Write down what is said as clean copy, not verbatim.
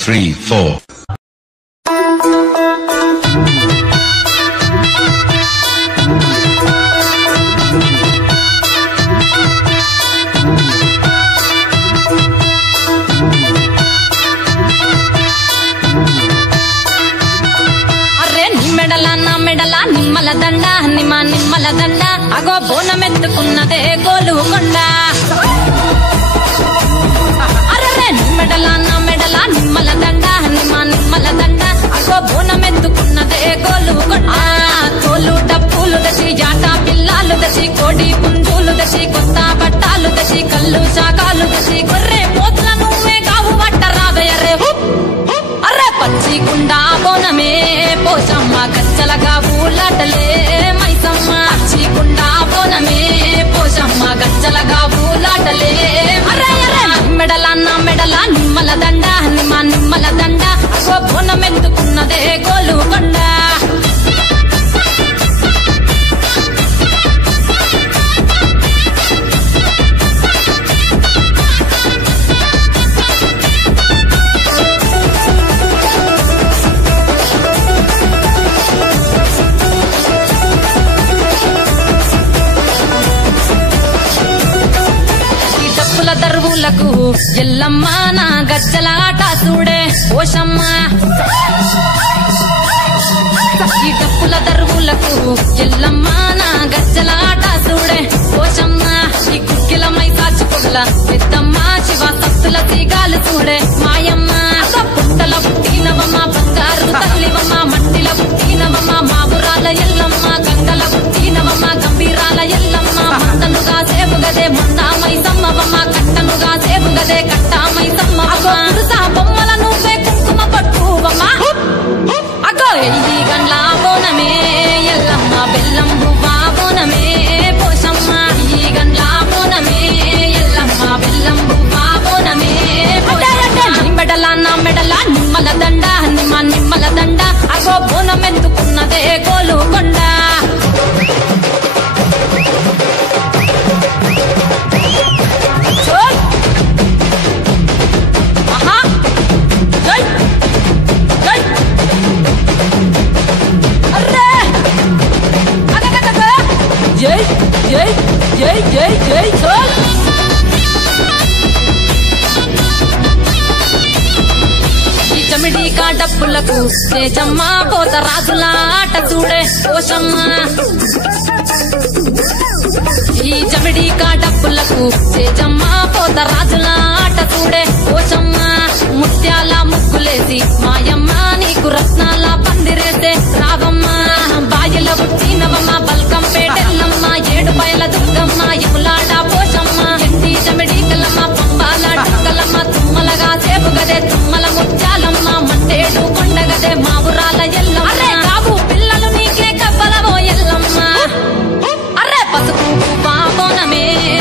3, 4. నిమ్మల దండ నిమ్మల దండ అగో బోనమెత్తుకున్నదే గోలుకొండ అరే మెడల నిమ్మల దండ నిమ్మల దండ అగో బోనమెత్తుకున్నదే గోలుకొండ తోలు డప్పులు దసి జాట పిల్లాలు దసి కోడి పుంజులు దసి కొత్త బట్టాలు దసి కళ్ళు శాకాలు దసి గొర్రె పోతుల నువ్వే కావు పట్ట రావయ్యరే అరే పచ్చి గుండా బోనమే పోషమ్మ గచ్చలగా ఊలాటలే మైసమ్మ పచ్చి గుండా బోనమే పోషమ్మ గచ్చలగా ఊలాటలే అరే మెడల నిమ్మల దండ నిమ్మల దండ అగో బోనమెత్తుకున్నదే గోలుకొండ దరువులకు ఎల్లమ్మ నా గజ్జలాట చూడే పోషమ్మ ఈ డప్పుల దరువులకు ఎల్లమ్మ నా గజ్జలాట చూడే పోషమ్మ ఈ కుక్కిల మై కాచుకొగల పెద్దమ్మ శివ సత్తుల తీగాలు చూడే మాయమ్మ పుట్టల పుట్టినవమ్మ బంగారు తల్లివమ్మ మట్టిల పుట్టినవమ్మ మాబురాల ఎల్లమ్మ గంగల పుట్టినవమ్మ గంభీరాల ఎల్లమ్మ మందనుగా సేపుగదే మొండా మైసమ్మవమ్మ కట్టనుగా సేపుగదే కట్టామై సమ్మవమ్మ బొమ్మల నువ్వే కుంకుమ పట్టువమ్మ అగో ఎల్లి గండ్ల బోనమే ఎల్లమ్మ బెల్లం బువ్వా బోనమే పోషమ్మ ఈ గండ్ల బోనమే ఎల్లమ్మ బెల్లం బువ్వా బోనమే మెడల నిమ్మల దండ నిమ్మల దండ అగో బోనమెత్తుకున్నదే గోలుకొండ చమిడి కాడప్పులకు తేజమ్మ పోత రాజుల ఆట చూడే పోషమ్మ ఈ చమిడి కాడప్పులకు తేజమ్మ పోత రాజుల ఆట చూడే పోషమ్మ ముత్యాల ముగ్గులేసి మాయమ్మ